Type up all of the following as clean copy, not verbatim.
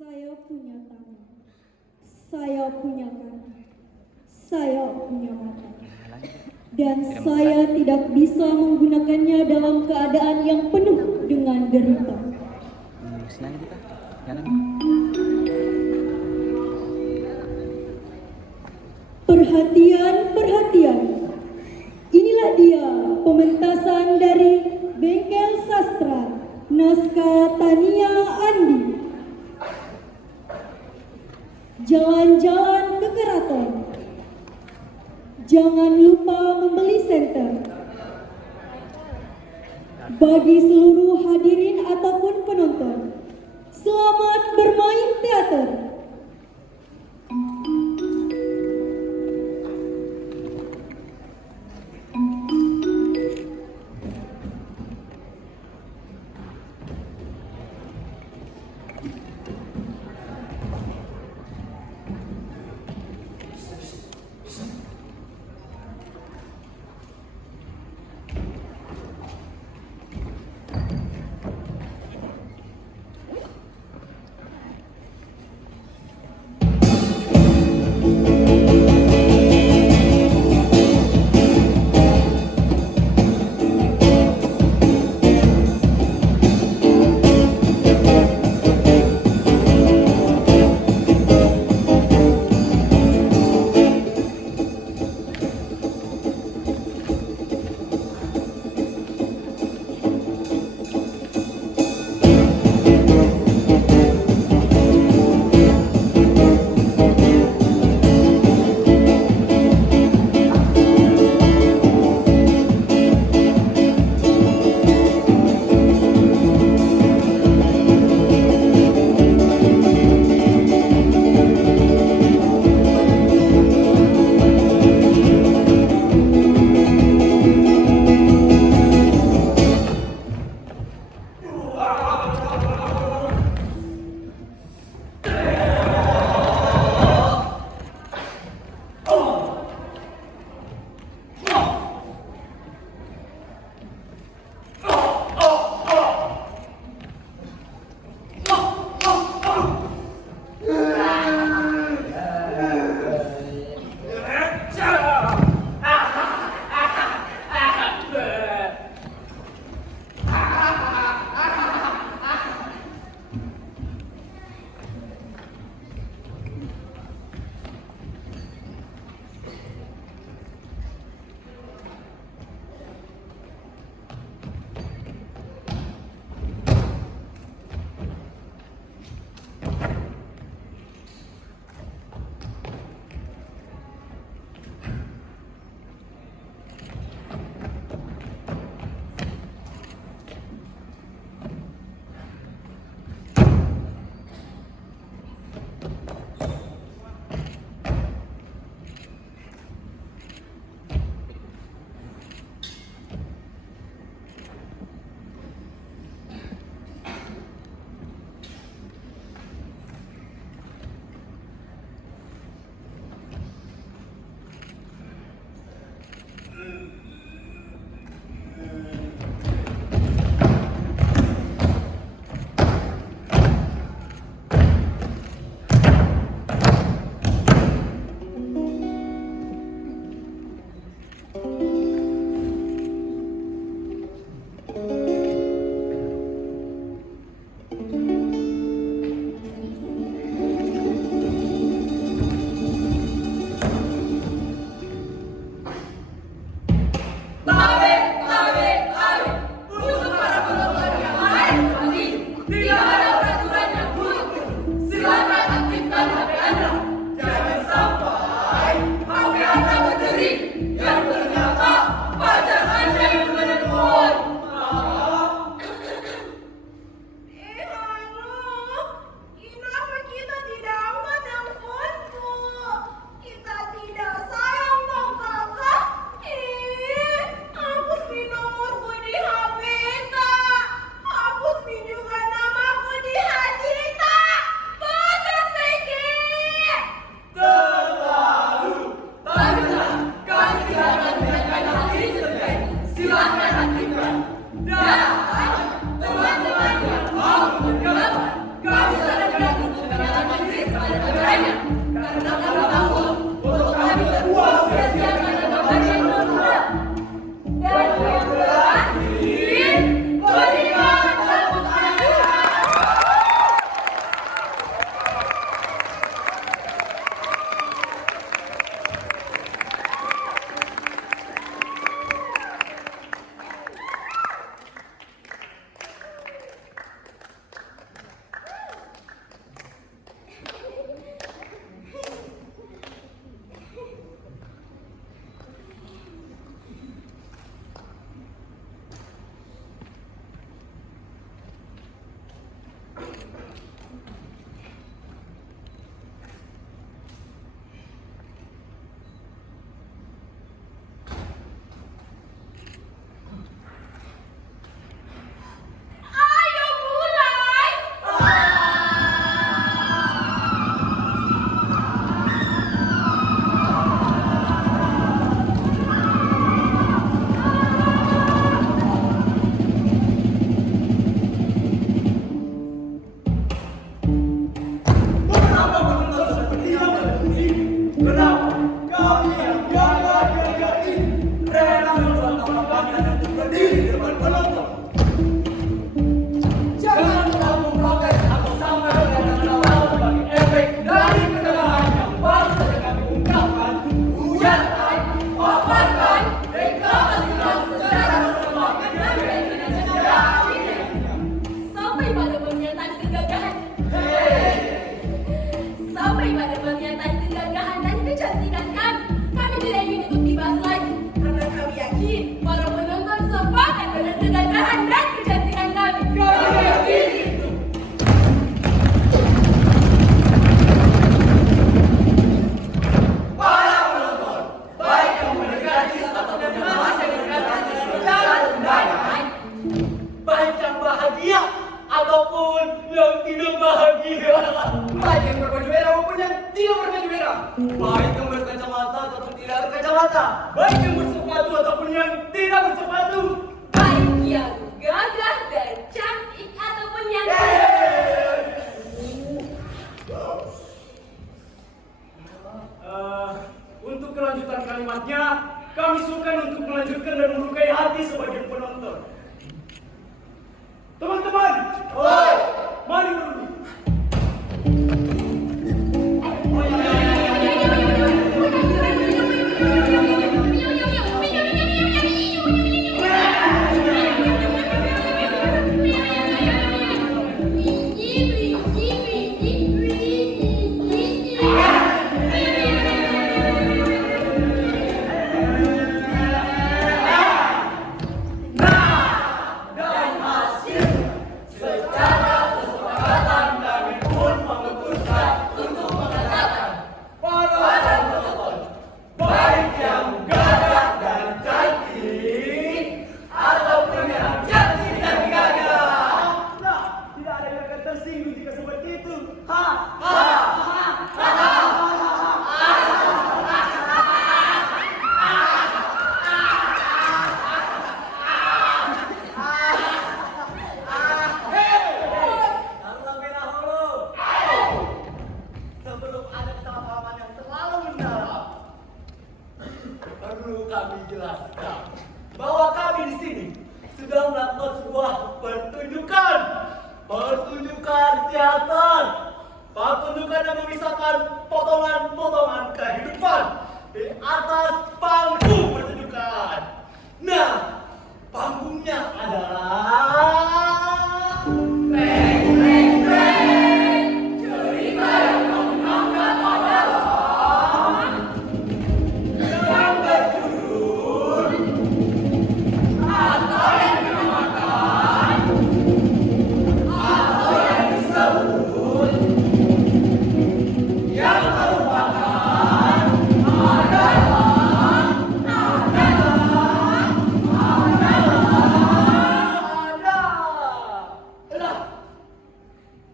Saya punya tangan, saya punya kaki, saya punya mata. Dan saya tidak bisa menggunakannya dalam keadaan yang penuh dengan derita. Perhatian, perhatian. Inilah dia pementasan dari Bengkel Sastra naskah Tania Andi. Jalan-jalan ke keraton. Jangan lupa membeli senter. Bagi seluruh hadirin ataupun penonton, selamat bermain teater. pada pernyataan kegagahan. Sampai pada pernyataan kegagahan dan kecantikan kami. Kami tidak ingin untuk dibahas lagi. Karena kami yakin para penonton sepakat dengan kegagahan dan kecantikan kami. Kami yakin. Para penonton, baik yang mendekati atau yang masih mendekati jalan undangan, baik yang bahagia ataupun yang tidak bahagia, baik yang berbaju merah maupun yang tidak berbaju merah, baik yang berkacamata ataupun tidak berkacamata, baik yang bersepatu ataupun yang tidak bersepatu, Baik yang gagah dan cantik ataupun yang untuk kelanjutan kalimatnya, kami suka untuk melanjutkan dan melukai hati sebagian penonton. Teman-teman, mari dulu. Perlu kami jelaskan bahwa kami di sini sedang melakukan sebuah pertunjukan teater, pertunjukan yang memisahkan potongan-potongan kehidupan di atas panggung pertunjukan. Nah, panggungnya adalah cerita yang mengangkat adalah yang berjudul atau yang dinamakan atau yang disebut yang merupakan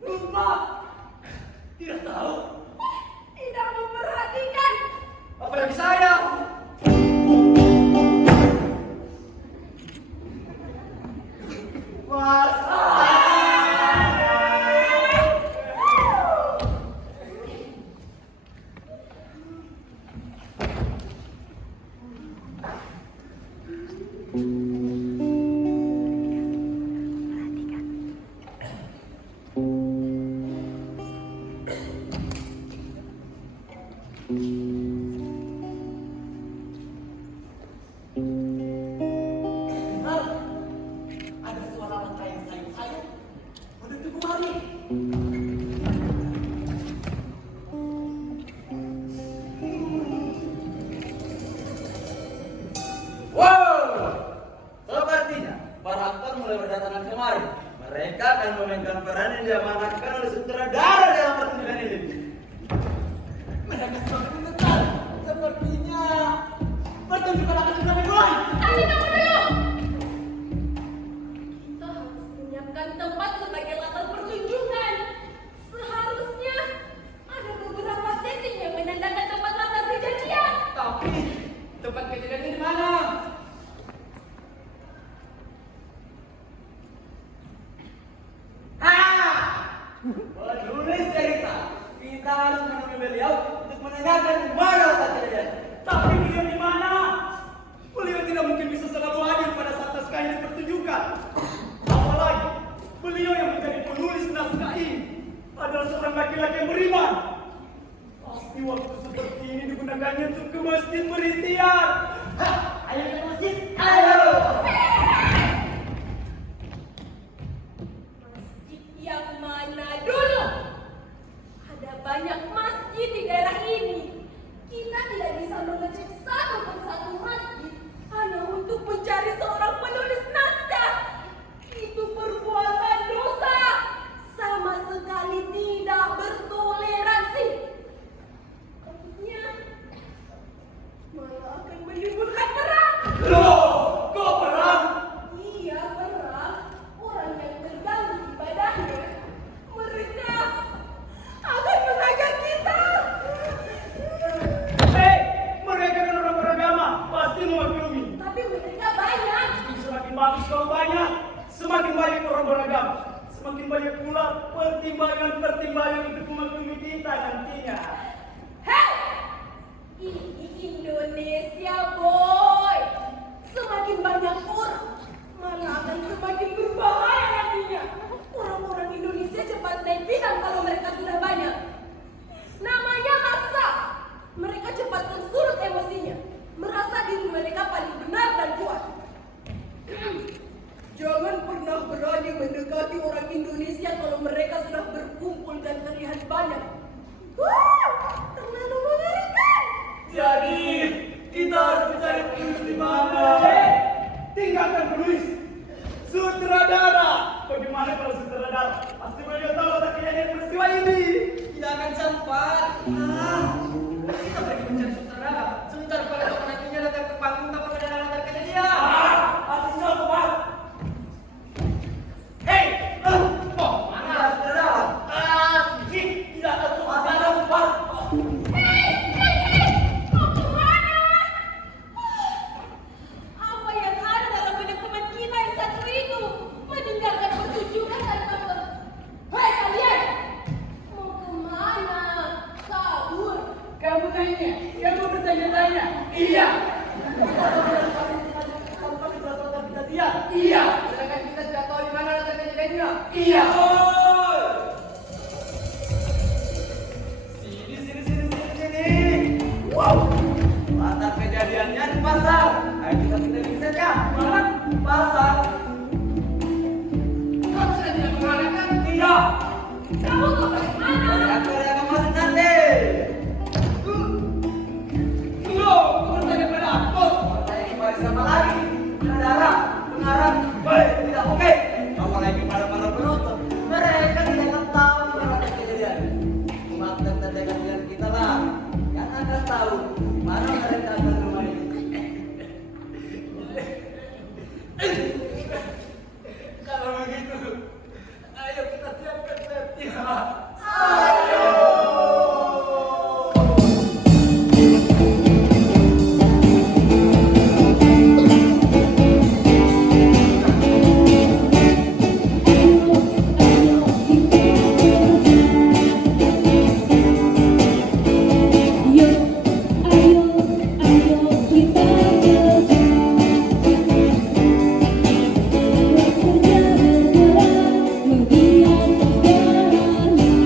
lupa, tidak tahu, tidak memperhatikan. apalagi saya. Mas, ada suara langkah yang sayup-sayup menuju kemari. Wow, sepertinya para aktor mulai berdatangan kemari. Mereka akan memainkan peran yang diamanatkan oleh sutradara dalam pertunjukan ini. Mereka semakin mendekat. Sepertinya pertunjukan akan segera dimulai. Tapi tunggu dulu. Kita harus menyiapkan tempat sebagai latar pertunjukan. Seharusnya ada beberapa setting yang menandakan tempat latar kejadian. Tapi tempat kejadiannya di mana? Penulis cerita, kita harus menemui beliau untuk menanyakan di mana letak kejadian. Tapi beliau di mana? Beliau tidak mungkin bisa selalu hadir pada saat naskah ini pertunjukan. Apalagi beliau yang menjadi penulis naskah ini adalah seorang laki-laki yang beriman. Pasti waktu seperti ini digunakannya untuk ke masjid berikhtiar. Ayo ke masjid, ayo. Masjid mana dulu? Ada banyak masjid di daerah ini. Kita tidak bisa mengecek satu persatu masjid hanya untuk mencari seorang penulis naskah. Itu perbuatan dosa, sama sekali tidak bertoleransi. Artinya malah akan menimbulkan perang. Loh, kok perang? Iya, perang. Orang yang terganggu ibadahnya, mereka akan mengajar kita. Hei, mereka kan orang beragama, pasti memaklumi. Tapi mereka banyak. Semakin bagus kalau banyak, semakin banyak orang beragama. Semakin banyak pula pertimbangan untuk memaklumi kita nantinya. Hei, ini Indonesia, boy. Semakin banyak orang, malah akan semakin berbahaya nantinya. Orang-orang Indonesia cepat naik pitam kalau mereka sudah banyak. Namanya massa. Mereka cepat tersulut emosinya, merasa diri mereka paling benar dan kuat. Jangan pernah berani mendekati orang Indonesia kalau mereka sudah berkumpul dan terlihat banyak. Wah, terlalu mengerikan. Jadi, kita harus mencari penulis di mana? Tinggalkan penulis. Sutradara. Bagaimana kalau sutradara? Pasti beliau tahu tentang kejadian peristiwa ini. Tidak akan sempat. Kita pergi mencari sutradara. Sebentar kalau nantinya datang ke panggung tanpa ada kejadian. Pasti sempat. Hei, mau mana sutradara? Tidak akan sempat. Apa yang ada dalam benak teman kita yang satu itu? Meninggalkan pertunjukan tanpa hei kalian! Mau kemana? Kabur! Kamu kayaknya, kamu bertanya-tanya. Iya. Iya. Sedangkan kita tidak tahu di mana letak kejadiannya. Iya. Sini. Wow. Letak kejadiannya di pasar. Ayo kita bisa ya. Mana? Pasar. Kamu sudah tidak mengalahkan? Iya. Kamu mau kemana? Aku yang masuk nanti. Loh, bertanya pada aku. Bertanya kembali sama lagi. Saudara, mengarang. Baik, tidak oke. Apalagi pada para penonton. Mereka tidak tahu mana kejadian. Maafkan terdekat dengan kita lah. Yang akan tahu mana mereka akan kembali. Kalau begitu, ayo kita siapkan setnya. Ayo. Bekerja bergerak, lebih atas segalanya.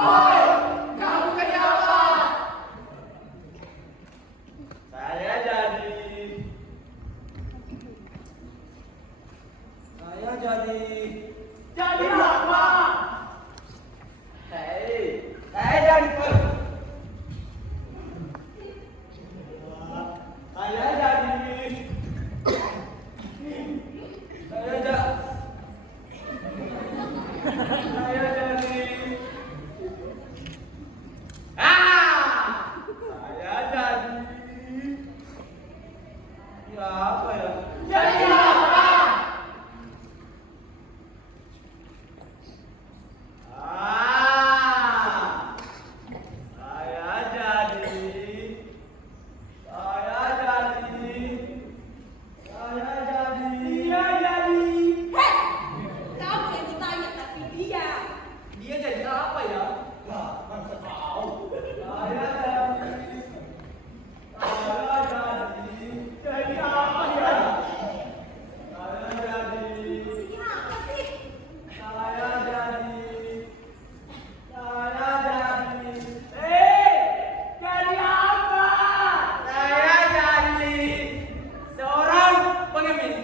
Oi, kamu kayak apa? Saya jadi apa? Hei, saya jadi saya jadi ya apa ya? Jadi apa? Dia jadi. Hei, kamu yang ditanya tapi dia. Dia jadi apa ya? Nah, mana tahu. Saya jadi apa ya? Saya jadi. Ini apa sih? Saya jadi. Jadi apa? Saya jadi seorang pengemis.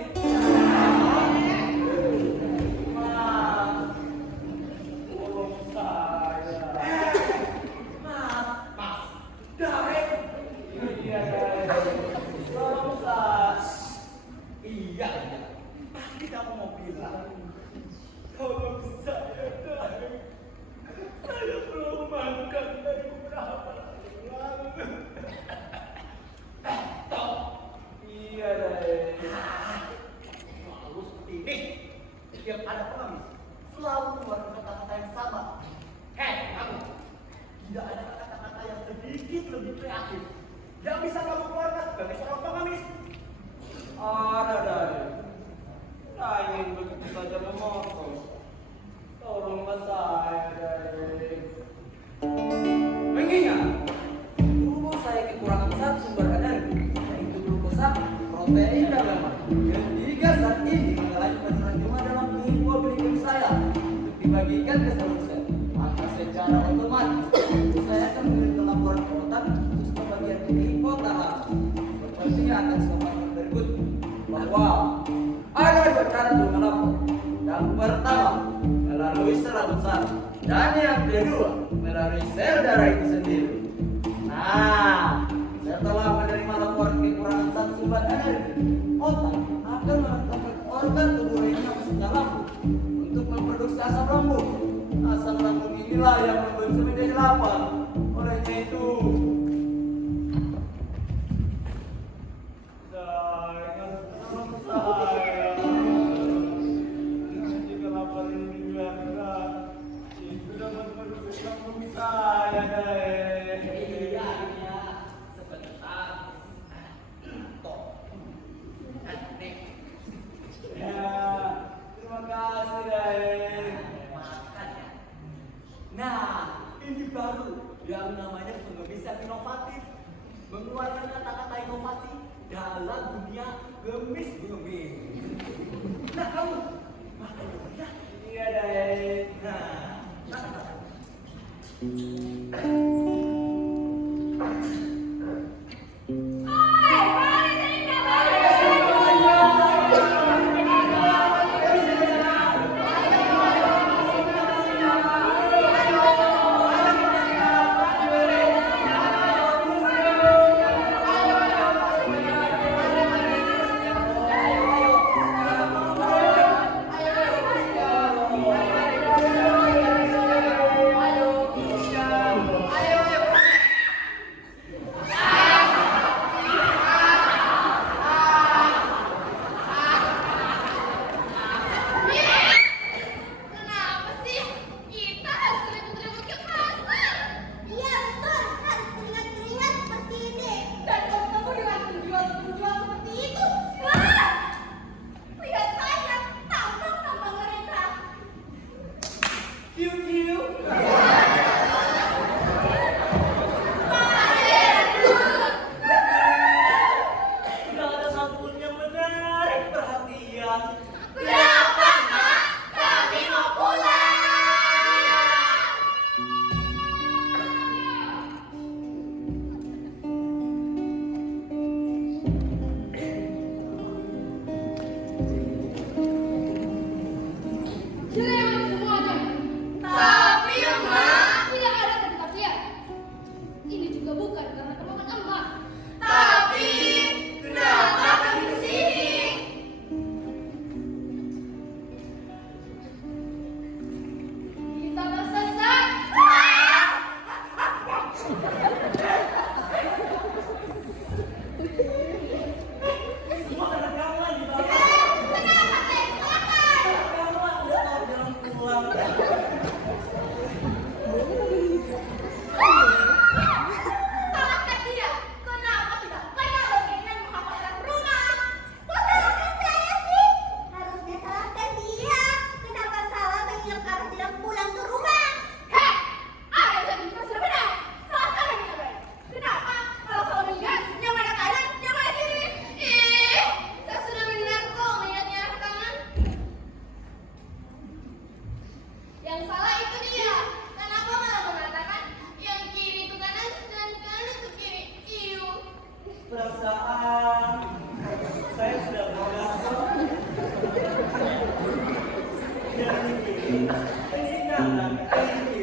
Mas, tolong saya. Mas, Darek. Iya, Darek. Tolong saya. Iya, pasti kamu mau bilang. Tolong saya, Darek. Saya belum makan dari beberapa hari lalu. Toh, iya Darek. Selalu seperti ini. Setiap ada pengemis, selalu mengeluarkan kata-kata yang sama. Hei, kamu. Tidak ada kata-kata yang sedikit lebih kreatif yang bisa kamu keluarkan sebagai seorang pengemis. Ada Darek. Saya ingin begitu saja memotong. Tolonglah saya, Darek. Mengingat tubuh saya kekurangan zat sumber energi, yaitu glukosa, protein, dan lemak. Yang tiga zat ini mengalami penurunan dalam hemoglobin saya untuk dibagikan ke seluruh sel. Maka secara otomatis saya akan memberikan laporan ke otak khusus pembagian hipotalamus. Sepertinya akan seperti berikut bahwa ada dua cara untuk melapor. Yang pertama, melalui serabut saraf, dan yang kedua melalui sel darah itu sendiri. Nah, setelah menerima laporan kekurangan zat sumber energi, otak akan menetapkan organ tubuh lainnya mesinnya lambung untuk memproduksi asam lambung. Asam lambung inilah yang membuat saya menjadi lapar. Olehnya itu, saya tolong saya. Jika lapar ini dibiarkan, itu dapat merusak lambung saya, Darek. Iya, sebentar. Toh. Ya, terima kasih, Darek. Nah, ini baru yang namanya pengemis yang inovatif. Mengeluarkan kata-kata inovasi dalam dunia gemis-gemis. Nah, kamu makan ya? Iya, Darek. Nah, makan.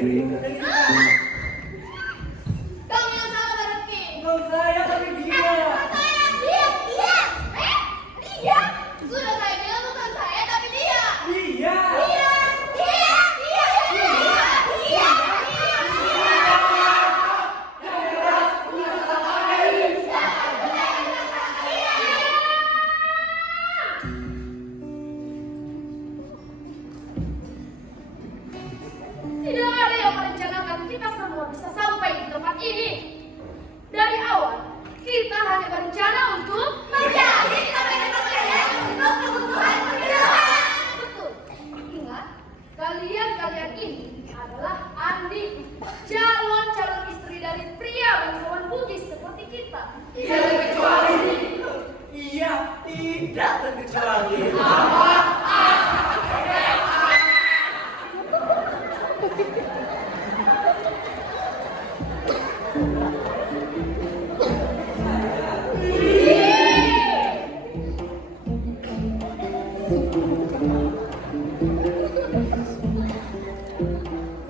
sendiri. Dan itu Kamu yang salah berarti. bukan saya tapi dia. Bukan saya, dia. Dia? Sudah saya bilang bukan saya tapi dia. Dia. Tidak ada yang merencanakan kita semua bisa sampai di tempat ini. Dari awal, kita hanya berencana untuk menjadi tenaga kerja untuk kebutuhan kehidupan. Betul. Ingat, kalian ini adalah Andi, calon istri dari pria bangsawan Bugis seperti kita. Tidak terkecuali. Iya, tidak terkecuali.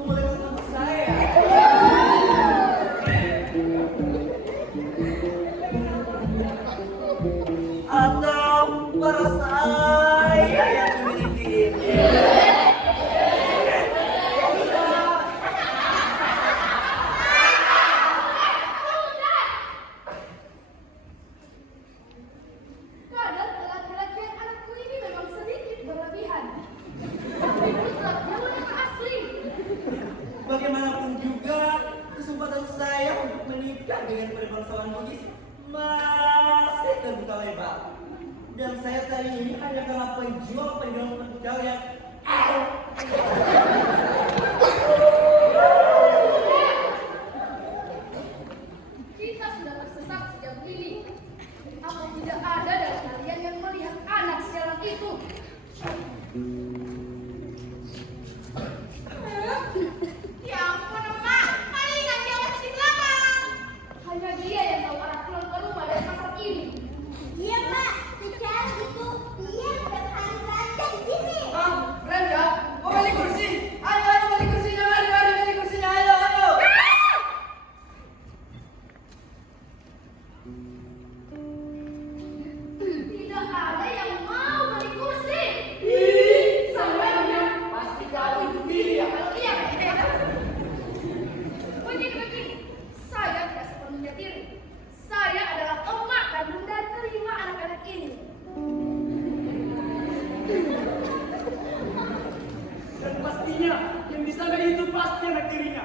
Boleh sama saya. Atau para saya yang memiliki ini. Kadar laki-lakian anakku ini memang sedikit berlebihan. Tapi mutlak jauh yang asli. Bagaimanapun juga, kesempatan saya untuk menikah dengan perbangsawan Bugis masih terbuka lebar. Dan saya kali ini hanyalah penjual pedang yang Kita sudah tersesat sejak ini. Apa tidak ada dari kalian yang melihat anak sialan itu? Ya ampun, Emak. Palingan dia masih di belakang. Hanya dia yang tahu arah pulang ke rumah dari pasar ini. Iya Pak, secara gitu dia udah paling raja di sini. Brenda, mau balik kursi? Ayo, balik kursinya, mari balik kursinya, ayo. Tidak ada yang mau beli kursi. Samanya pasti kau ibu diri ya. Kalau iya, begini. Saya tidak sepenuhnya diri. Saya adalah emak kandung dari kelima anak-anak ini. Dan pastinya yang di sana itu pasti anak tirinya.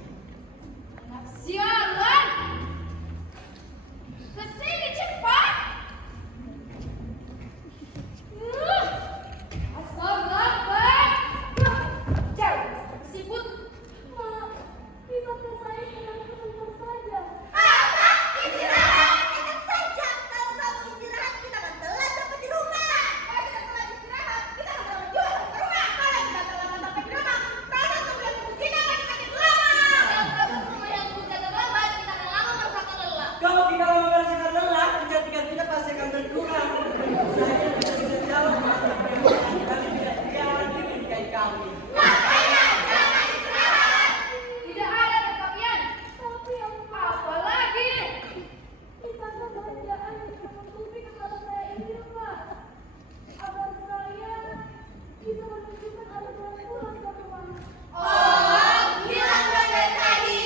Anak sialan. Kesini cepat. Asal lambat. Cari siput. Bisakah saya sebentar saja? Apa? Istirahat? Enak saja. Kalau kamu istirahat kita akan telat sampai di rumah. Kalau kita telah istirahat, kita akan telah juga sampai rumah. Kalau kita telah sampai di rumah, proses pembelian buku kita akan semakin lama. Kalau proses pembelian buku kita terlambat, kita akan lama merasakan lelah. Kalau kita mau merasakan lelah, kecantikan kita pasti akan berkurang. Saya tidak bisa jawab, kami tidak biarkan dinikahi kami. Tidak ada tetapian. Tapi apa lagi? Bisakah belanjaan yang menutupi kepala saya ini, Pak? Agar saya bisa menunjukkan ada jalan pulang ke rumah. Oh, bilang dong dari tadi.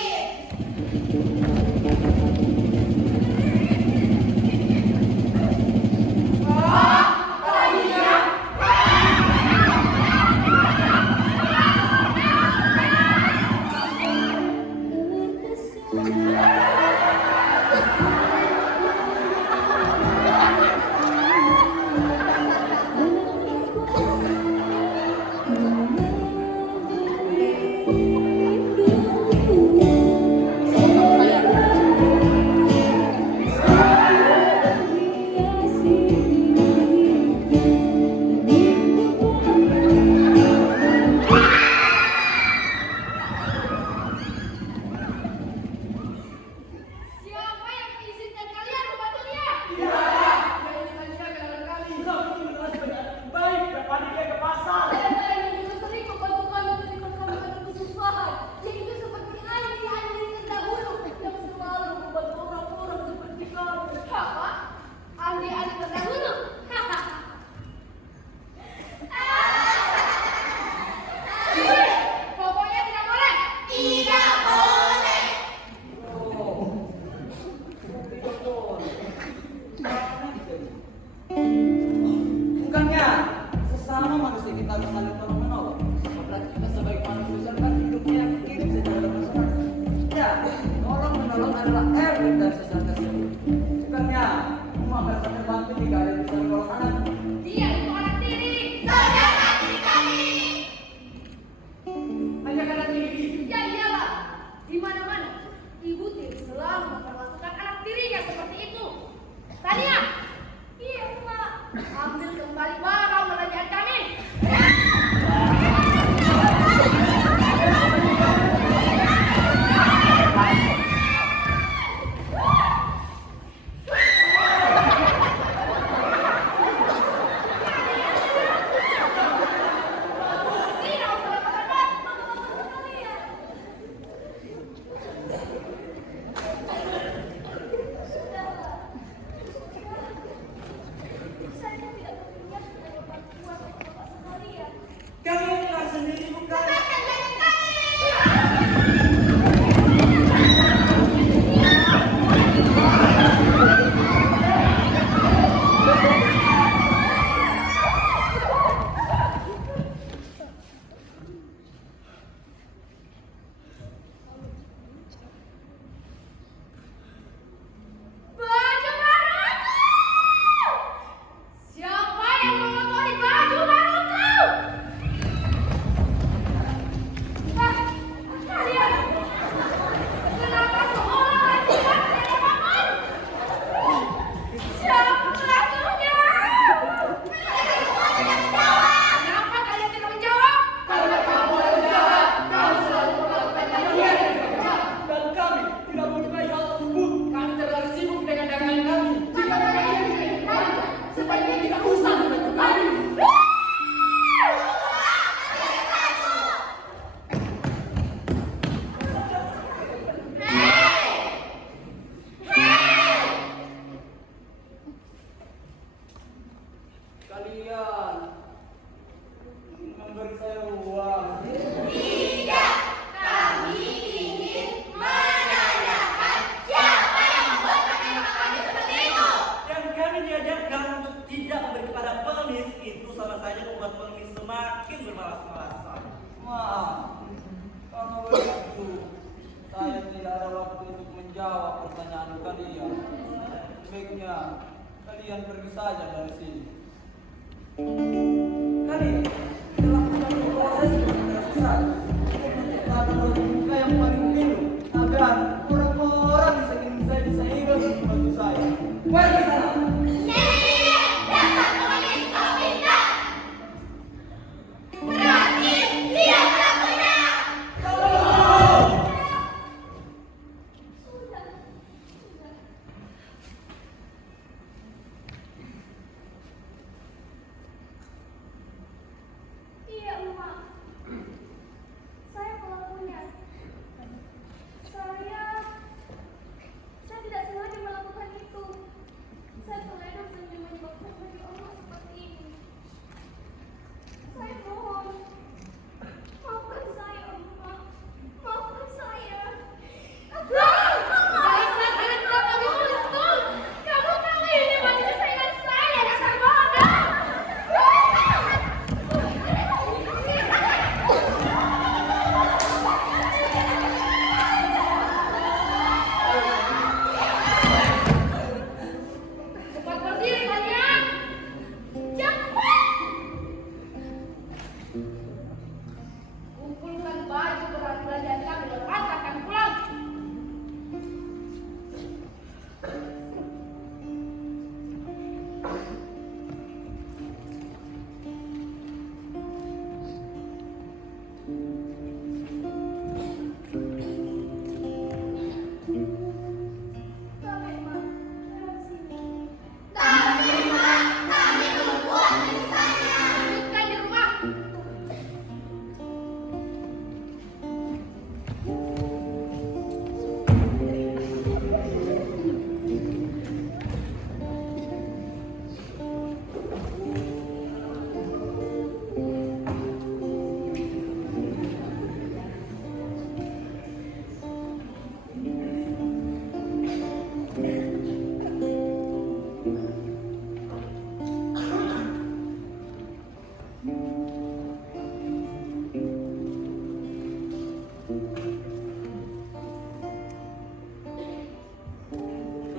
adalah Erwin dan sesar tersebut. Bukannya kamu akan sangat bantu jika ada bisa menolong anak. Dia itu anak tiri. Saudara tiri kami. Hanya karena tinggi. Ya iyalah, di mana-mana ibu tiri selalu memperlakukan anak tirinya seperti itu. Tania, iya Pak, ambil kembali barang belanjaan kami. Tidak usah lama-lama, mama sekalian. Saya tidak berniat melakukan uang untuk bapak sekalian. Kamu dengar sendiri bukan? Baju baruku! Siapa yang mengotori baju baruku? Kalian! Kenapa seolah tidak ada apapun? Siapa pelakunya? Kenapa kalian tidak menjawab? Karena kamu adalah jahat. Kamu selalu melakukan hal yang jahat. Dan kami tidak menyukai hal tersebut. Kami terlalu sibuk dengan dagangan kami. Jika dagangan ini tidak dibayar, sebaiknya tidak usah membantu kami. Kalian memberi saya uang. Tidak, kami ingin menanyakan siapa yang membuat pakaian kami seperti itu. Yang kami diajarkan untuk tidak memberi kepada pengemis itu sama saja membuat pengemis semakin bermalas-malasan. Maaf, kalau begitu saya tidak ada waktu untuk menjawab pertanyaan kalian. Sebaiknya kalian pergi saja dari sini. Kalian telah mencapai proses yang tersesat untuk menciptakan logika yang paling biru agar orang-orang di sekeliling saya bisa ingat untuk membantu saya. Pergi sana. Nenek, dasar pengemis kau pintar. Berarti dia pelakunya. Sudah.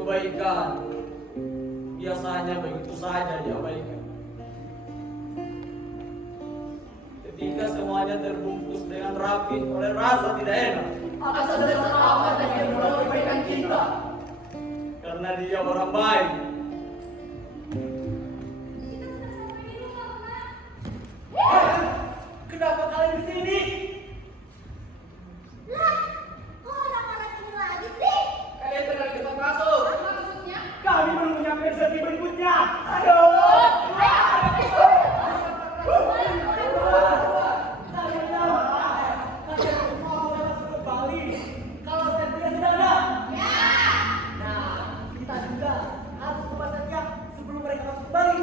kebaikan biasanya begitu saja diabaikan. Ketika semuanya terbungkus dengan rapi oleh rasa tidak enak, Atas dasar apa tadi yang menolak kebaikan kita? karena dia orang baik. Kenapa kalian di sini? Lah, kok orang-orang ini lagi sih? Kalian tenang cepat masuk. Maksudnya? Kami belum menyampaikan sesi berikutnya. Aduh. Kalau saya tidak sudah ada. Nah, kita juga harus membahasnya sebelum mereka masuk kembali.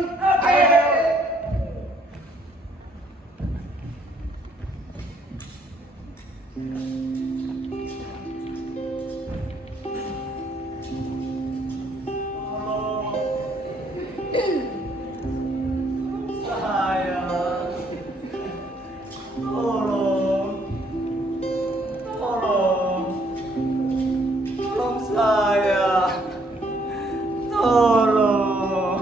Tolong saya, tolong.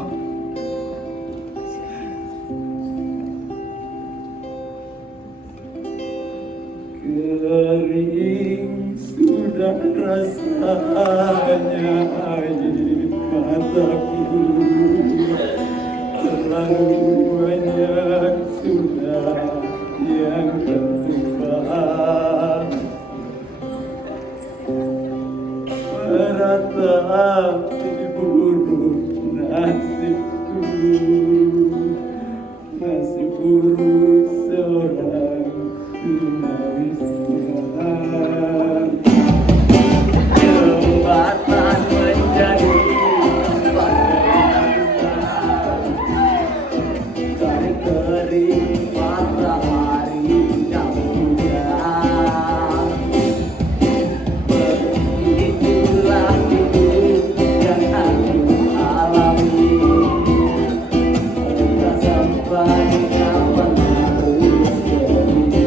Kering sudah rasanya air mataku, terlalu banyak sudah yang tertumpah. Meratapi buruk nasibku, nasib buruk seorang tunawisma. Jembatan menjadi bagaikan kering matahari yang hujan. Begitulah hidup yang aku alami. Tak sampai kapan harus pergi.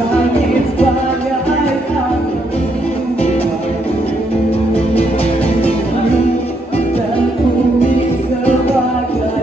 Langit sebagai dan bumi sebagai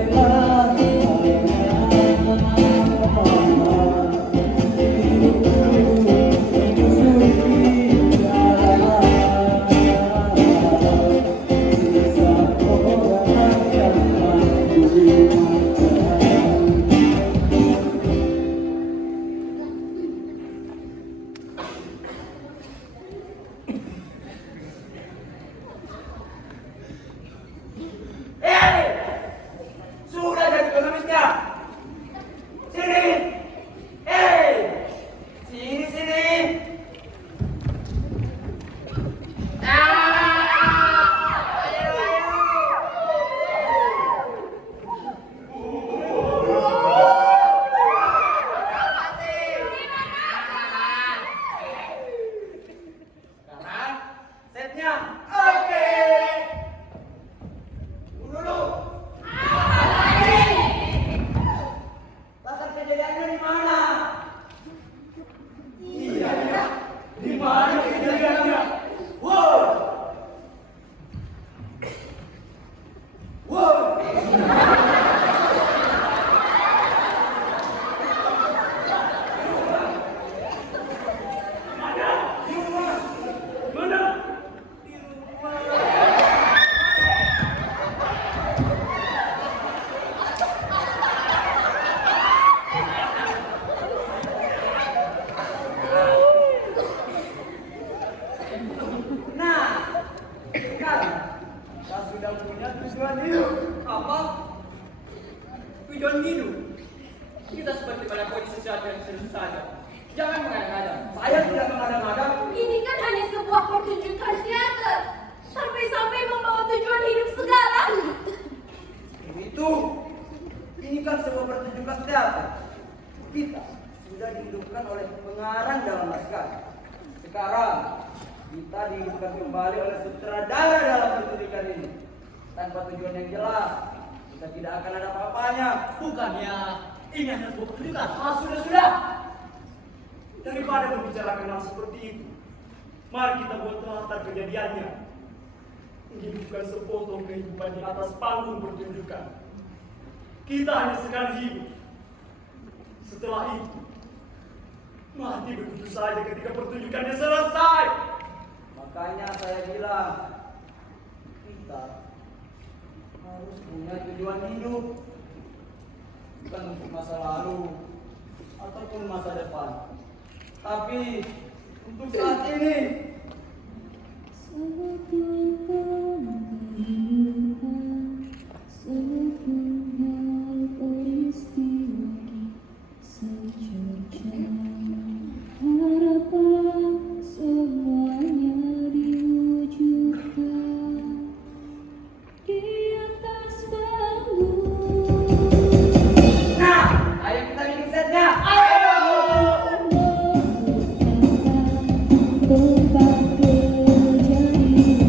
sudah jadi pengemisnya. Sini. Sini. Sekarang setnya. Oke. Dulu. Pasar kejadiannya di mana? Iya. Di mana kejadiannya? Wow. Mana? Di rumah. Nah, sekarang kita sudah punya tujuan hidup. Apa? Tujuan hidup. Kita seperti pada poin sesuatu yang serius saja. Jangan mengada-ngada. Saya tidak mengada-ngada. Ini kan hanya sebuah pertunjukan teater. Sampai-sampai membawa tujuan hidup segala. Itu. Ini kan sebuah pertunjukan teater. Kita sudah dihidupkan oleh pengarang dalam naskah. Sekarang kita dihidupkan kembali oleh sutradara dalam pertunjukan ini. Tanpa tujuan yang jelas, kita tidak akan ada apa-apanya. Bukannya ini hanya sebuah pertunjukan. Sudah. Daripada membicarakan hal seperti itu, Mari kita buat latar kejadiannya. Ini bukan sepotong kehidupan di atas panggung pertunjukan. Kita hanya sekali hidup. Setelah itu, mati begitu saja ketika pertunjukannya selesai. Makanya saya bilang, kita harus punya tujuan hidup. Bukan untuk masa lalu ataupun masa depan, tapi untuk saat ini. Sebutan kehidupan, sepenggal peristiwa, secerca harapan, semuanya diwujudkan di atas panggung. Nah, ayo kita bikin setnya. Tempat kejadian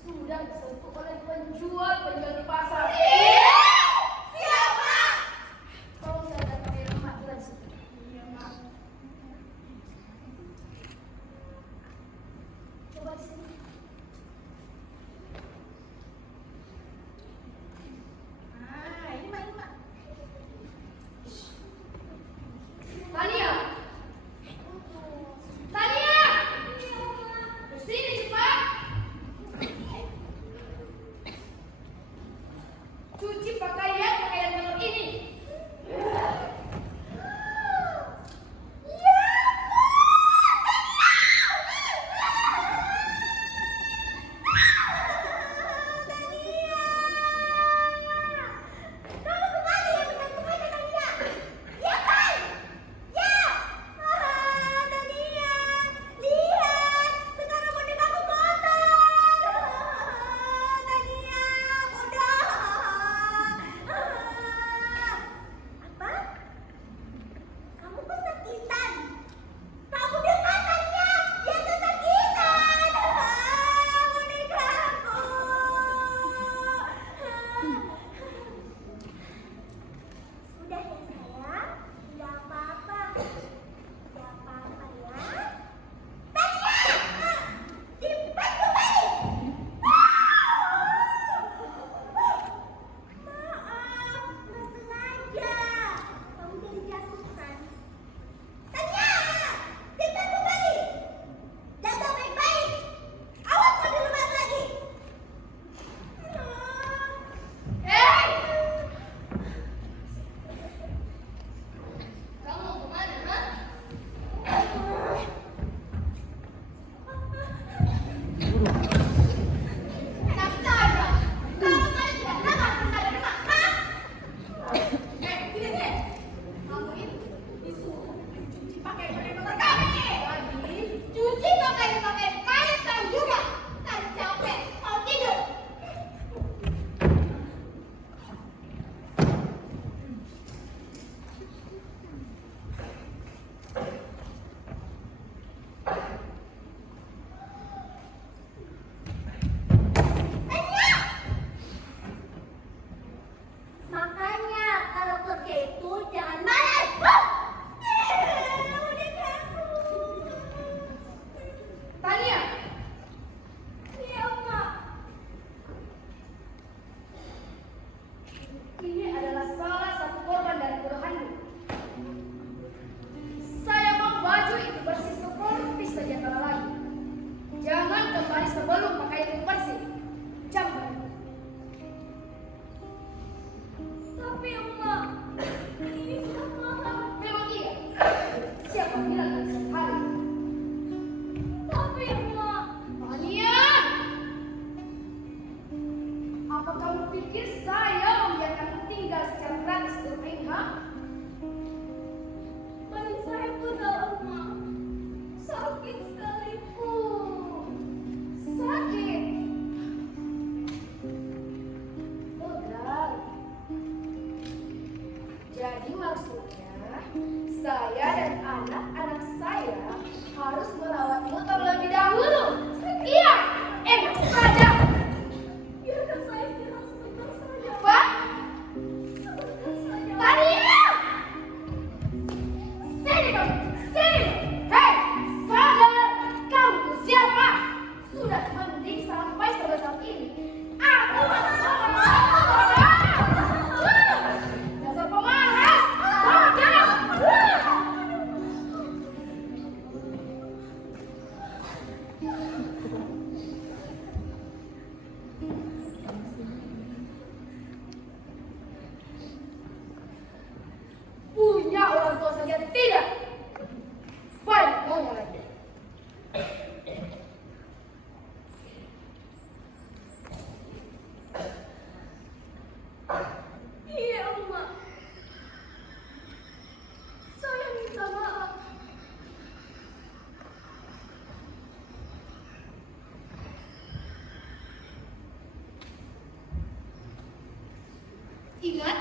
sudah disentuh oleh penjual di pasar. Siapa? Tolong saya datang ke rumah bulan situ. Iya, Mak. Coba di sini. Ini Mak. Tania! Tania! Kesini cepat! Cuci pakaian kotor ini. Kamu kembali ya benar-benar Tania. Ya kan? Ya. Tania, lihat. Sekarang bonekaku kotor. Tania, bodoh. Apa? Kamu kesakitan. Kamu dengar Tania, dia kesakitan. Bonekaku. Sudah ya sayang, tidak apa-apa. Tidak apa-apa ya. Tania! Simpan kembali! Maaf, nggak sengaja. Kamu jadi jatuhkan. Tania! Simpan kembali! Jaga baik-baik! Awas mau dilepas lagi! Kamu mau kemana, ha? Enak saja. Kalau kalian tidak dengar dengar, ha? Sini. Kamu ini disuruh mencuci pakaian kotor kami. Lagi cuci pakaian kalian sekarang juga. Kan capek, mau tidur. Tania! Makanya kalau kerja itu jangan malas. Tania! Iya, Mak. Ini adalah salah satu korban dari bodohanmu. Saya mau baju itu bersih seperti sedia kala lagi. Jangan kembali sebelum pakaian itu bersih. Jangan. Tapi Mak, ini sudah malam. Memang iya. Siapa bilang dari satu hari? Tapi Mak, Tania! Apa kamu pikir saya membiarkanmu tinggal secara gratis di rumah ini, ha? badan saya pegal, Mak. Sakit sekali. Sakit. Pegal. Jadi maksudnya saya dan anak-anak saya harus merawatmu terlebih dahulu. Iya, enak saja. Biarkan saya istirahat sebentar saja. Apa? Sebentar saja. Tania! Sini kamu, sini! Hei, sadar! Kamu itu siapa? Sudah mending sampai sebesar ini. Aku masih sama dasar pemalas! Bodoh! Punya orang tua saja tidak. Banyak maunya lagi. Iya, Mak. Saya minta maaf. Ingat,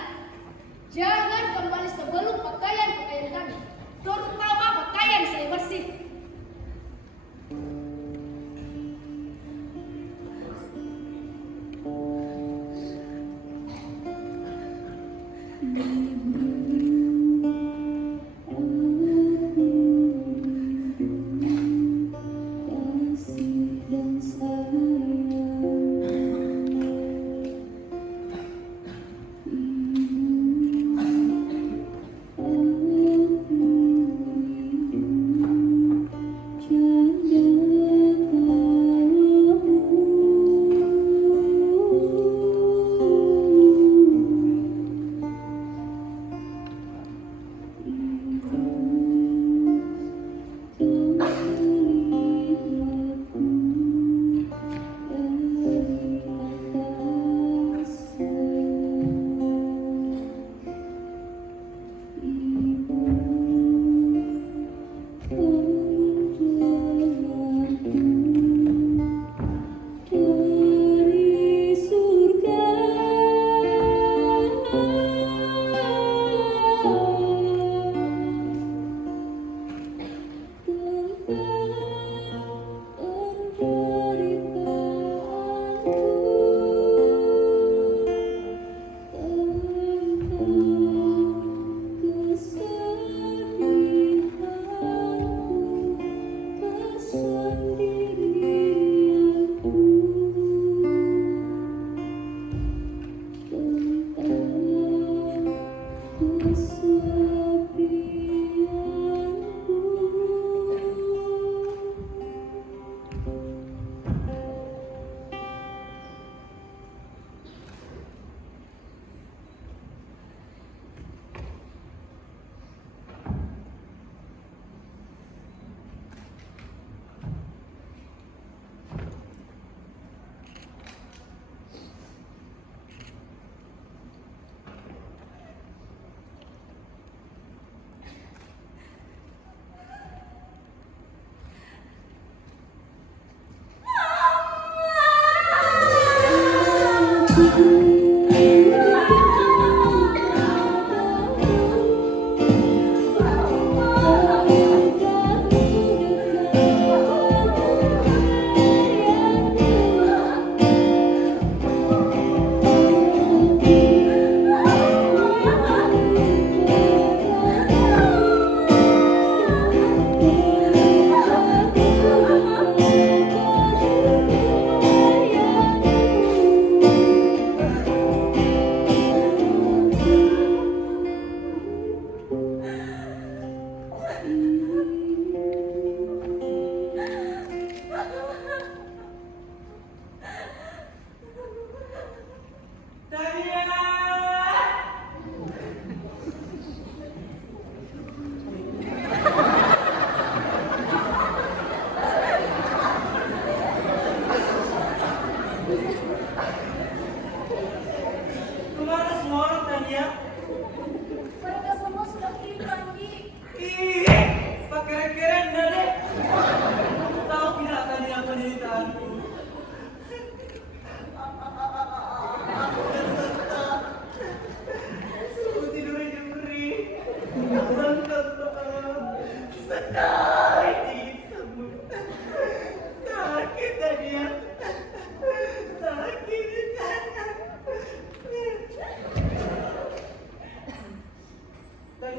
jangan kembali sebelum pakaian-pakaian kami, terutama pakaian saya bersih.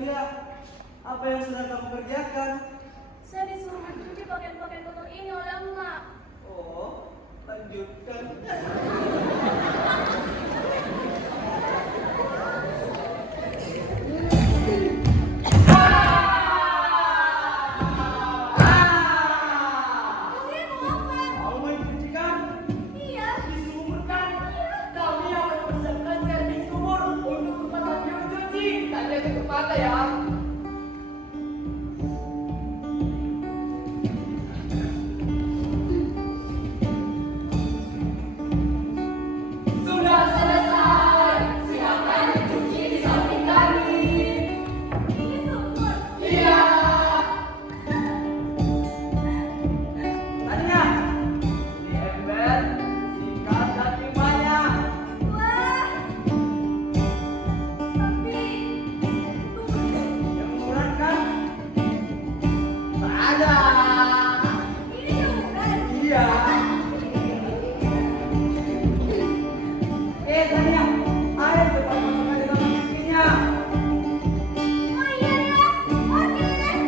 Tuya. Apa yang sedang kamu kerjakan? Saya disuruh mencuci pakaian-pakaian kotor ini oleh emak. Oh, lanjutkan. Kalian mau apa? Kamu mau dicucikan? Iya. Di sumur kan? Kami akan mempersiapkan servis sumur untuk tempat Tio cuci. Tadi tutup mata ya. Sudah selesai. Silakan dicuci di samping kami. Ini sumur. Iya. Tanya. Di ember, sikat dan timahnya. Wah. Tapi Yang murah kan? Tak ada. ini jemuran. Iya. Tanya. Ayo cepat masukkan ke dalam cucinya. Oh iya ya. Oke deh.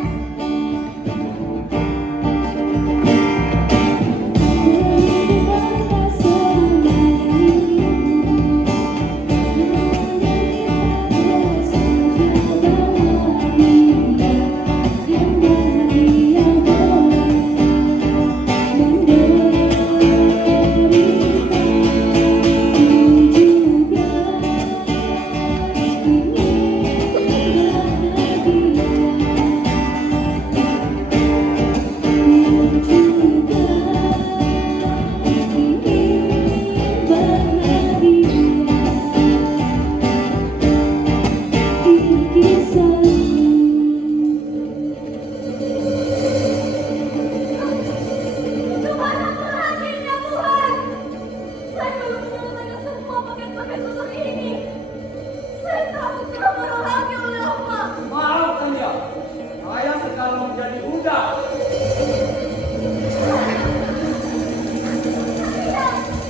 Tuhan, akhirnya Tuhan. Saya belum menyelesaikan semua paket-paket kotor ini. Saya takut kena marah lagi oleh emak. Maaf Tanya. Saya sekarang menjadi budak.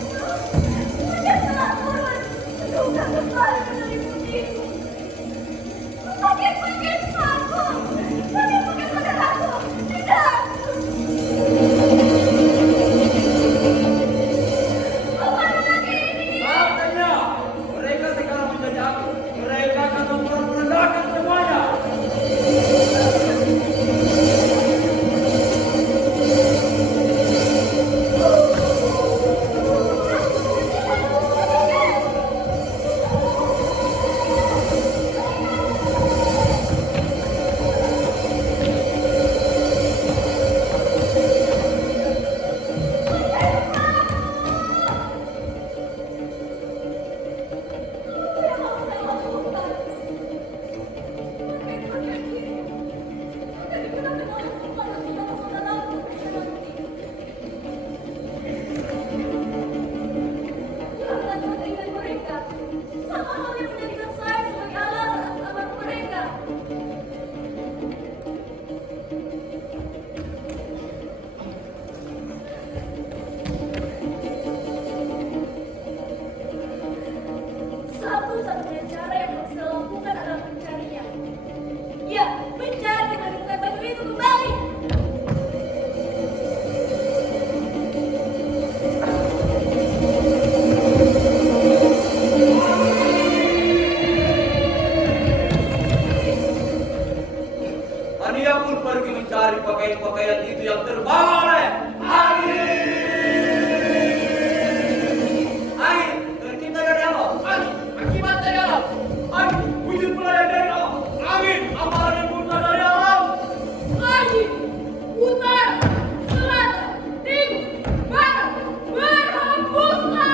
Tidak, telah turun. Sudah kembali menyelimuti. Paket-paket aku. Paket-paket saudaraku. Tidak. Kemana lagi ini? Maaf Tanya. Mereka sekarang menjadi aku. Mereka akan memperendahkan semuanya. Yang mau saya lakukan? Paket-paket ini akan digunakan oleh kepada saudara-saudaraku nanti. Jangan meninggalkan mereka. Sama halnya menjadikan saya sebagai alasan atas aman mereka. Satu-satunya cara yang harus saya lakukan adalah mencarinya. Ya, mencari dan menemukan baju itu kembali. Tania pun pergi mencari pakaian-pakaian itu yang terbawa oleh angin. Angin, tercipta dari apa? Angin, akibat dari alam. Angin, wujud pelayan dari alam. Angin, amalan yang muncul dari alam. Angin, utara, selatan, timur, barat, berhembuslah.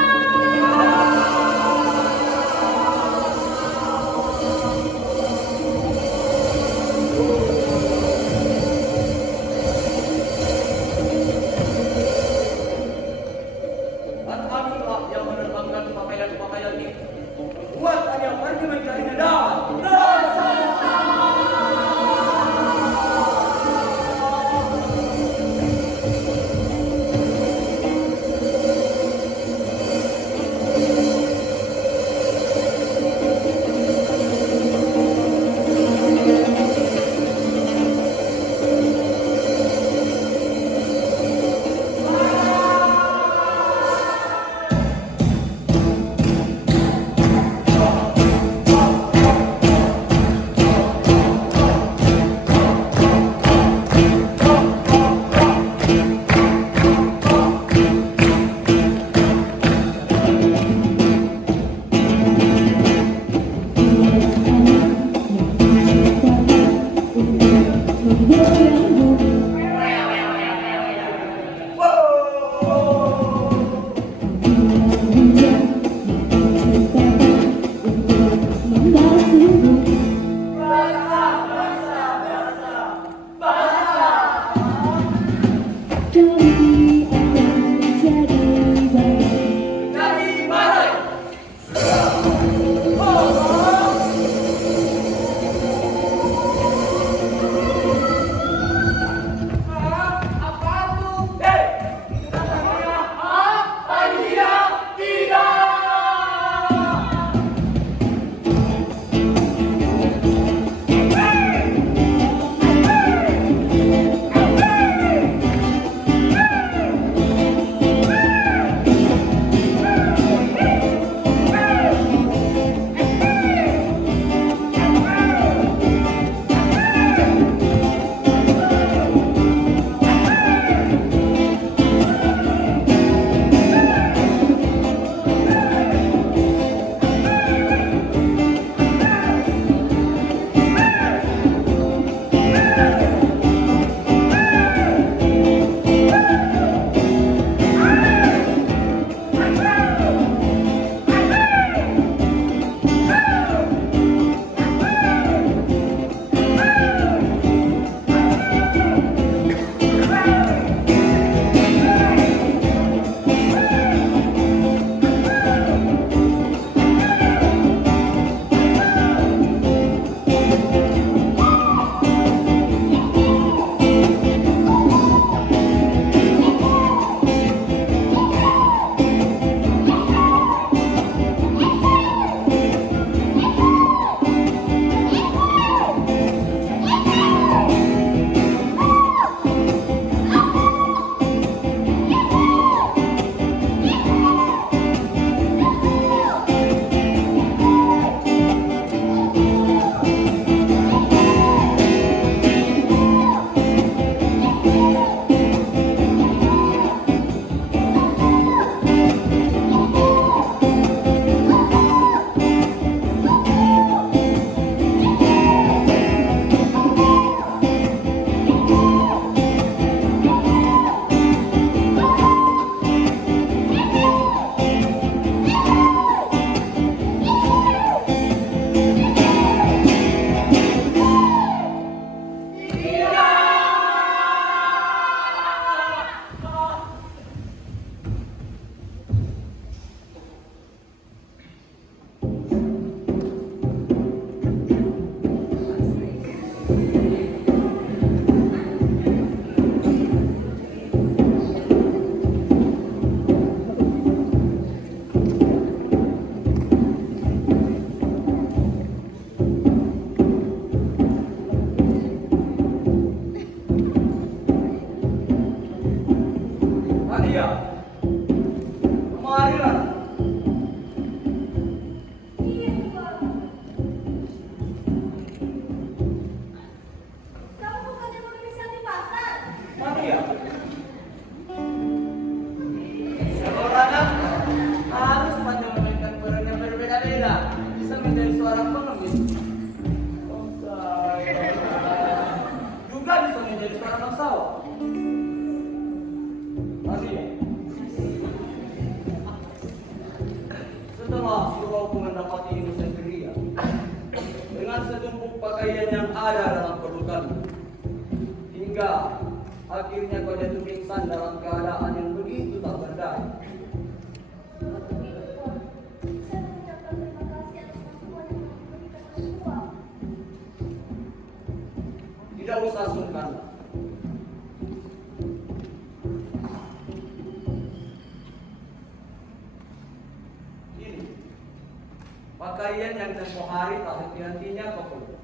menanam sawah. Tania, setelah Surau mendapati Innocent Ria dengan setumpuk pakaian yang ada dalam pelukannya, hingga akhirnya kau jatuh pingsan dalam keadaan yang begitu tak berdaya. Untuk itu, Tuan, saya mengucapkan terima kasih atas bantuan yang diberikan oleh Tuan. Tidak usah sungkan. Ini pakaian yang tempoh hari tak henti-hentinya kau peluk.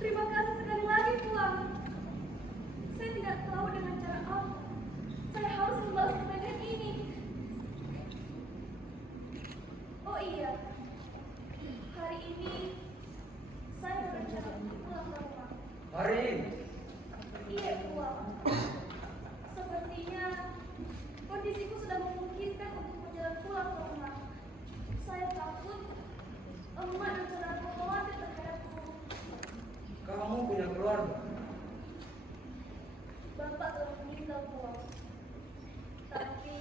Terima kasih sekali lagi, Tuan. Saya tidak tahu dengan cara apa saya harus membalas kebaikan ini. Oh iya, hari ini saya berencana untuk pulang ke rumah. Hari ini Iya, Tuan. Sepertinya kondisiku sudah memungkinkan untuk berjalan pulang ke rumah. Saya takut emak dan saudaraku khawatir terhadapku. kamu punya keluarga. Bapak telah meninggal, Tuan. Tapi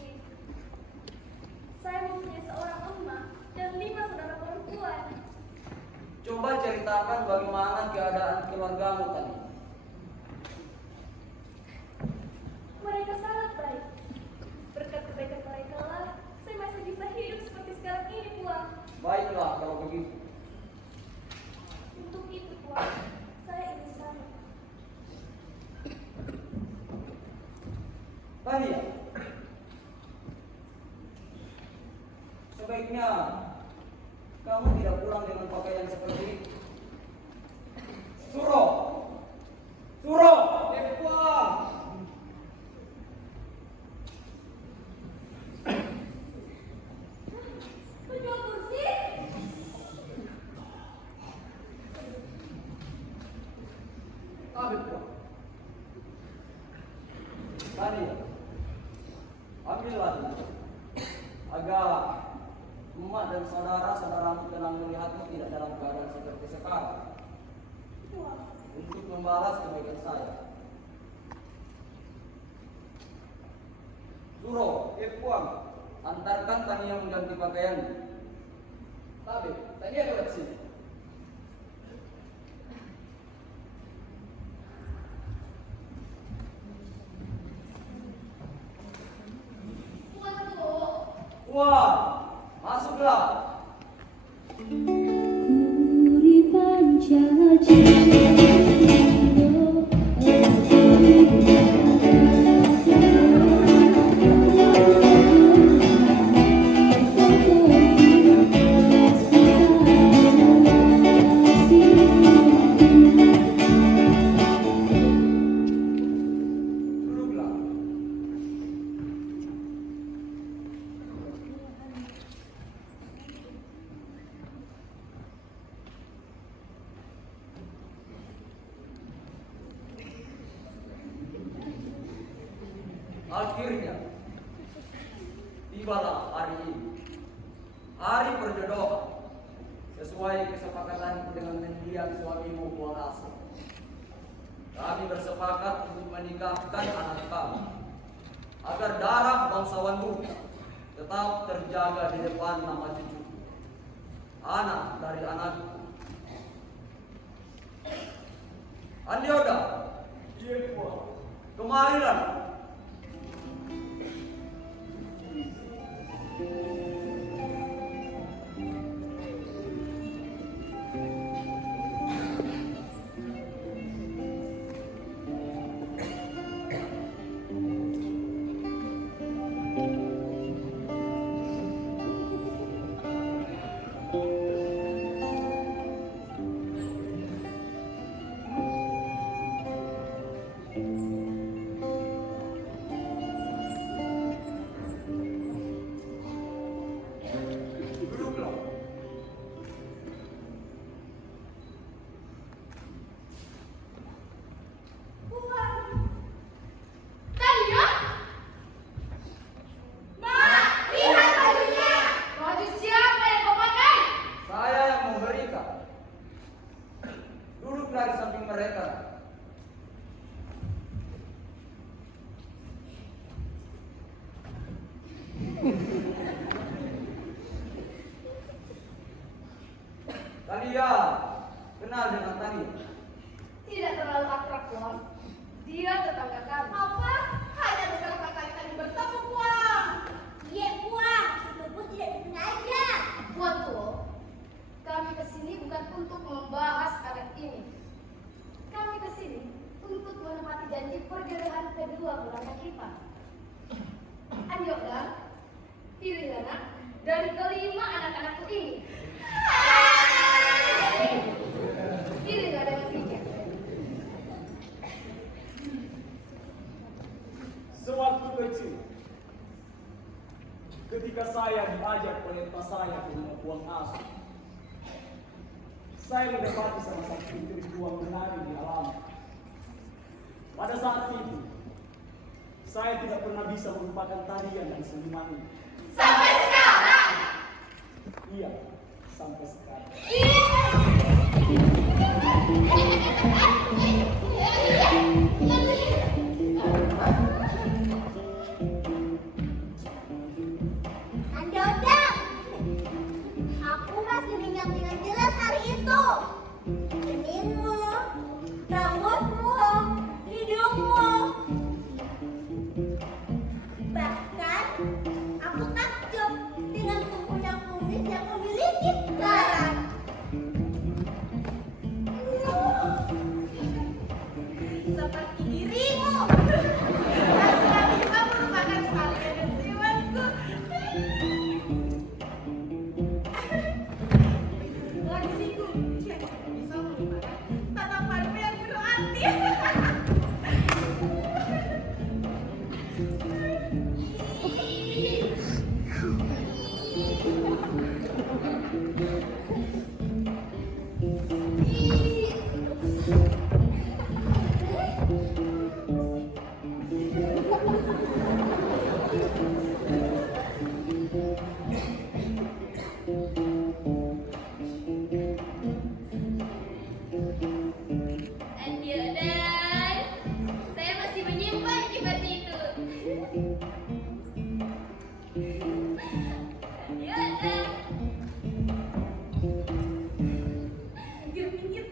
saya mempunyai seorang emak dan 5 saudara perempuan. Coba ceritakan bagaimana keadaan keluargamu tadi. Mereka sangat baik. Berkat kebaikan mereka lah, saya masih bisa hidup seperti sekarang ini, Tuan. Baiklah kalau begitu. Untuk itu, Tuan, saya ingin pamit. Tania, sebaiknya kamu tidak pulang dengan pakaian seperti itu. Suro, Suro, pulang. Menjual kursi? Ambil pulang. Tania, ambillah ini, agar emak dan saudara-saudaramu tenang melihatmu tidak dalam keadaan seperti sekarang. Tuan, Untuk membalas kebaikan saya. Suro, puang, antarkan Tania mengganti pakaian. Tapi, Tania lewat sini. Tuan, Tuan. Wah, masuklah. Kuri panca Duduklah. Akhirnya tibalah hari ini, hari perjodohan, sesuai kesepakatanku dengan mendiang suamimu Tuan Asep. Kami bersepakat untuk menikahkan anak kami, agar darah bangsawan muda tetap terjaga di depan nama cucu, anak dari anakku. Andioda, kemarilah. dia kenal dengan Tani. Tidak terlalu akrab, Puang. Dia tetangga kami. Apa? Hanya beberapa kali kami bertemu, Puang. Iya, Puang. Itu pun tidak disengaja. Puan Tuo, kami kesini bukan untuk membahas anak ini. Kami kesini untuk menepati janji perjodohan kedua belah kita. Ayolah, pilih anak dari kelima anak-anakku ini. Pilihlah dengan bijak. Sewaktu kecil, ketika saya diajak oleh pak saya ke rumah Puang Asu, saya mendapati salah satu putri Puang menari di alam. Pada saat itu, saya tidak pernah bisa melupakan tarian dan seniman ini. Sampai sekarang. Iya, sampai sekarang. Andodang, aku masih ingat dengan jelas hari itu. Seninmu, rambutmu, hidungmu. Bahkan, aku takjub dengan tumpunya kumis yang memiliki sekarang. Seperti dirimu. Kami bisa merupakan sekalian dan siwanku. Lagi siku, bisa merupakan tatapanmu yang berarti. Andodang, saya masih menyimpan kibas itu. Andodang. Minggir.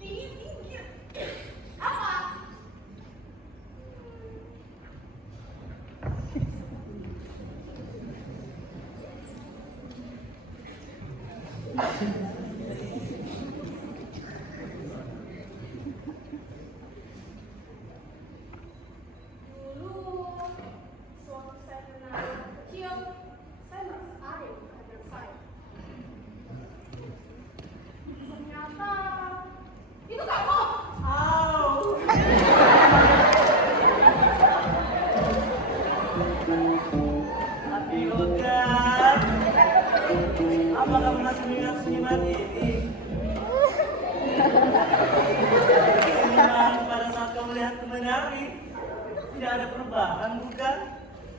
Minggir. Apa? Dulu, sewaktu saya kenal anak kecil, saya merasa ada yang menghadap saya. Ternyata itu kamu. Tapi Logan, apa kamu masih mengingat seniman ini? Seniman pada saat kamu lihat menari, tidak ada perubahan, bukan?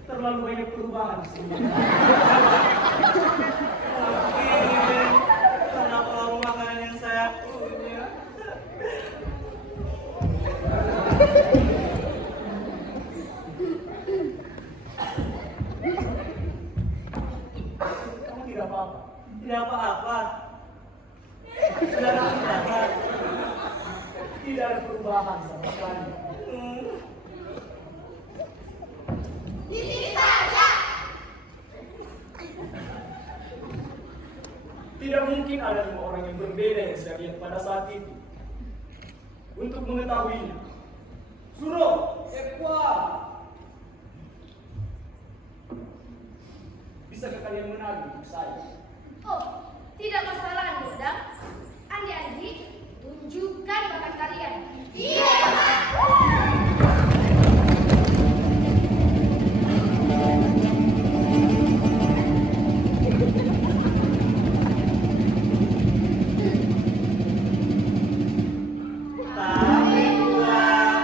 Terlalu banyak perubahan sih. Mungkin karena pengaruh makanan yang saya punya. Kamu tidak apa-apa. Tidak apa-apa. Sudah ada perubahan. Tidak ada perubahan sama sekali. Di sini saja. Tidak mungkin ada 5 orang yang berbeda yang saya lihat pada saat itu. Untuk mengetahuinya, suruh Ekwa. Bisakah kalian menari untuk saya? Oh, tidak masalah, Andodang. Andi-andi, tunjukkan bakat kalian. Iya. Tapi buat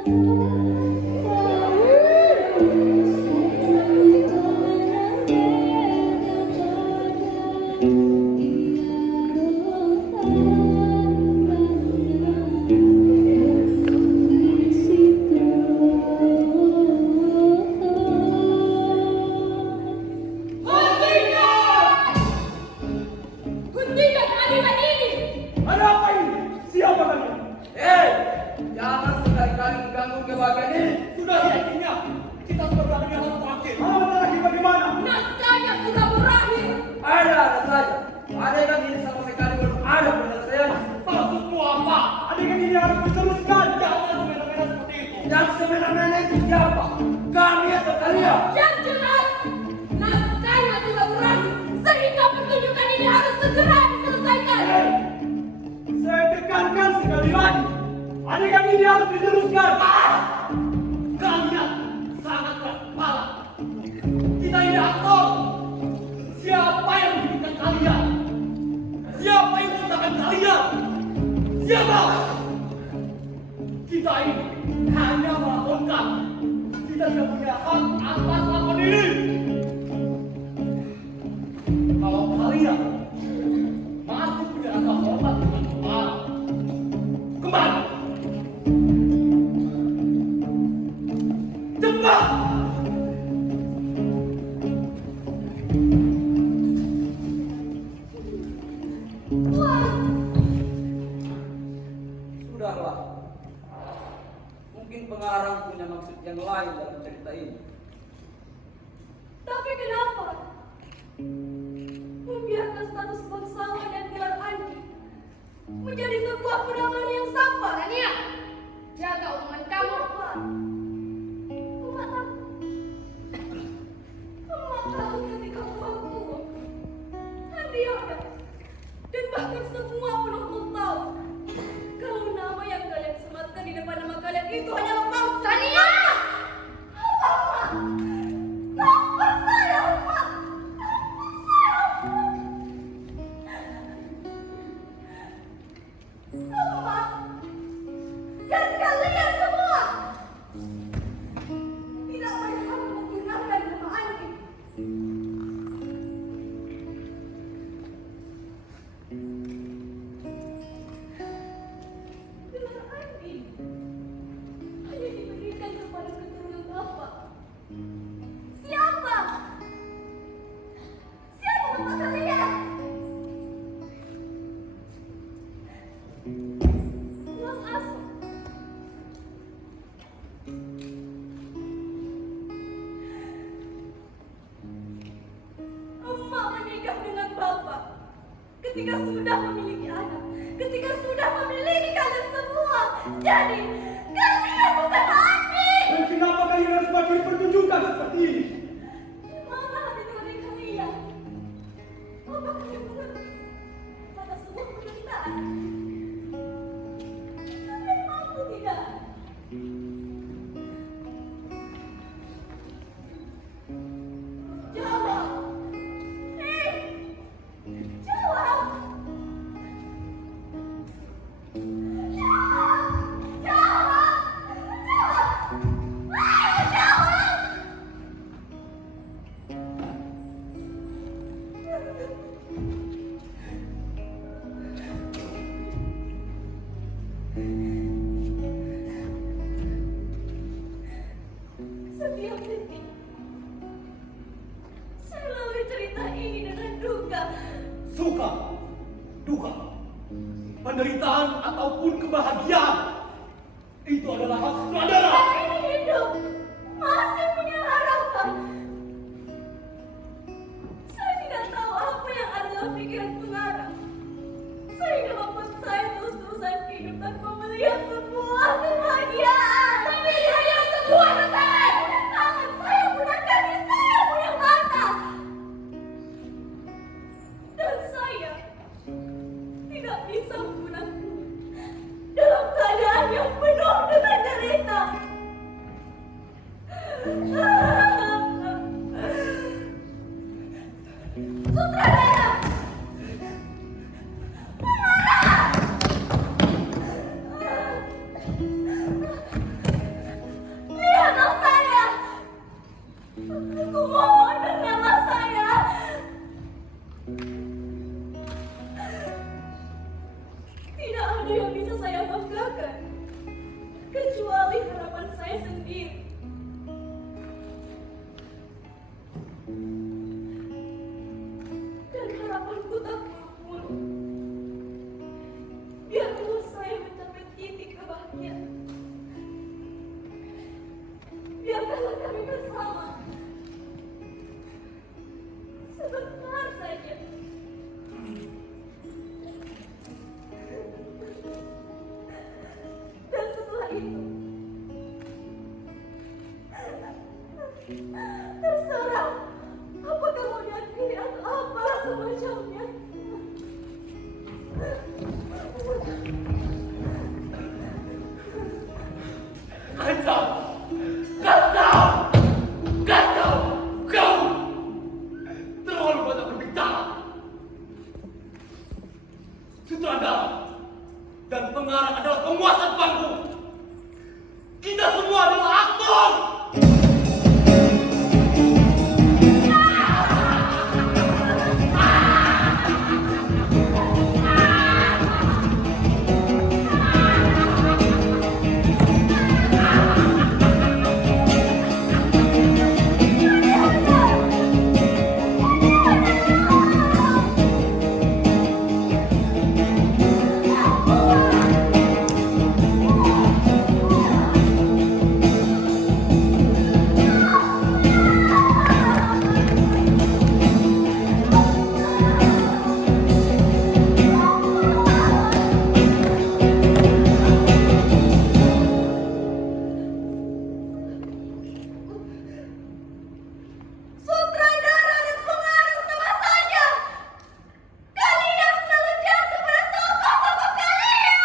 Hentikan adegan ini! Ada apa ini? Siapa kalian? Jangan sekali-kali mengganggu kebahagiaan ini. Sudah yakinnya kita sudah berada di hal terakhir. Hal terakhir bagaimana? Naskahnya sudah berakhir! Ada saja. Adegan ini sama sekali belum ada penyelesaian. Maksudmu apa? Adegan ini harus diteruskan. Jangan semena-mena seperti itu. Yang semena-mena itu siapa? Kami atau kalian? Yang jelas, naskahnya sudah berakhir, sehingga pertunjukan ini harus segera diselesaikan. Saya tekankan sekali lagi. Adegan ini harus diteruskan. Kalian sangat keras kepala. Kita ini aktor. Siapa yang membimbing kalian? Siapa yang menciptakan kalian? Siapa? Kita ini hanya melakukan. Kita tidak punya hak atas lakon ini. Kalau kalian masih punya rasa hormat dengan kepala, kembali. Cepat. Sudahlah. Mungkin pengarang punya maksud yang lain dalam cerita ini. Tapi kenapa? Membiarkan status bangsawan dan gelar Andi menjadi sebuah penamaan yang sampah. Tania, jaga omongan kamu. Emak takut. Emak takut ketika uangku, Andi ada, dan bahkan semua penonton tahu kalau nama yang kalian sematkan di depan nama kalian itu hanyalah palsu. Tania! Apa, Emak? Tampar saya, Emak! Tampar saya, Emak! Dan kalian semua tidak berhak menggunakan nama Andi. Gelar Andi hanya diberikan kepada keturunan Bapak. Siapa? Siapa Bapak kalian? Uang asal. Emak menikah dengan Bapak ketika sudah memiliki anak, ketika sudah memiliki kalian semua. Jadi, kalian bukan Andi. Dan kenapa kalian harus bagi pertunjukan seperti ini? Mana hati nurani kalian? Apa kalian mengerti pada sebuah penderitaan? Kalian mampu tidak? Jawab. Hei, jawab. Jawab. Jawab. Jawab. Ayo jawab. Setiap detik saya lalui cerita ini dengan duka. Suka, duka, penderitaan ataupun kebahagiaan itu adalah hak sutradara. Saya ini hidup, masih punya harapan. Saya tidak tahu apa yang ada dalam pikiran pengarang, sehingga membuat saya terus-terusan hidup tanpa melihat sebuah kebahagiaan. Tapi dia yang sebuah rekaman! Tangan saya punya kaki, saya punya mata. Dan saya tidak bisa menggunakan dalam keadaan yang penuh dengan derita. Sutradara, banggakan kecuali harapan saya sendiri. Dan harapanku tak muluk-muluk. Biarlah saya mencapai titik kebahagiaan. Biarkanlah kami bersama. Sebentar saja. Dan setelah itu, terserah apakah mau diakhiri atau apalah semacamnya. Kau terlalu banyak berbicara. Sutradara dan pengarang adalah penguasa panggung. Kita semua adalah aktor. Sutradara dan pengarang sama saja. Kalian selalu jatuh pada tokoh-tokoh kalian.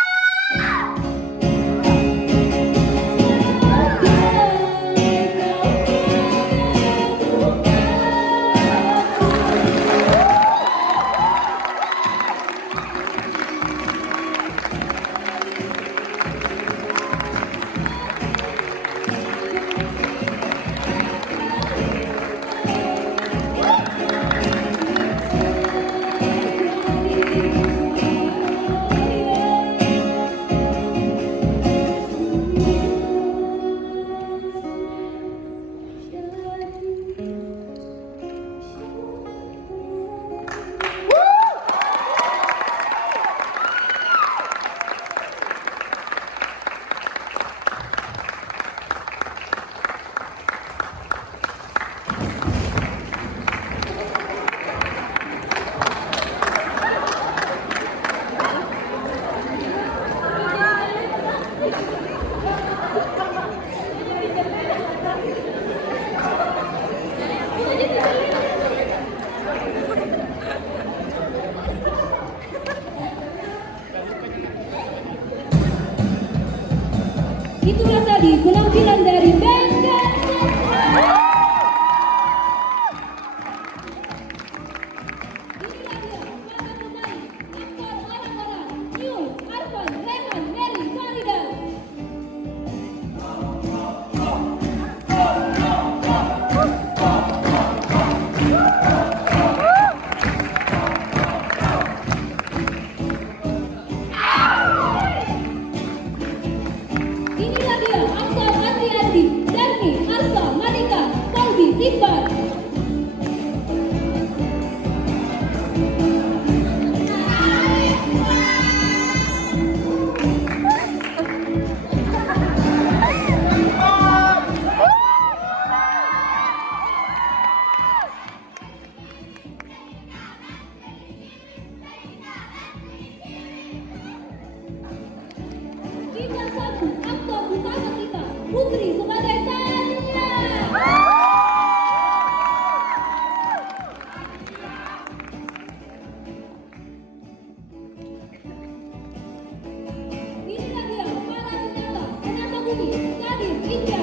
Itulah tadi penampilan dari band Dance Sastra. Inilah dia para pemain, aktor orang-orang, New, Arfan, Rehan, Mary, Farida. Inilah dia aktor Andi, Darmi, Arsa, Malika, Kalbi, Iqbal. Kita sambut aktor utama kita, Putri sebagai Tania. Inilah dia para penata Bumi, Kadir, Indra,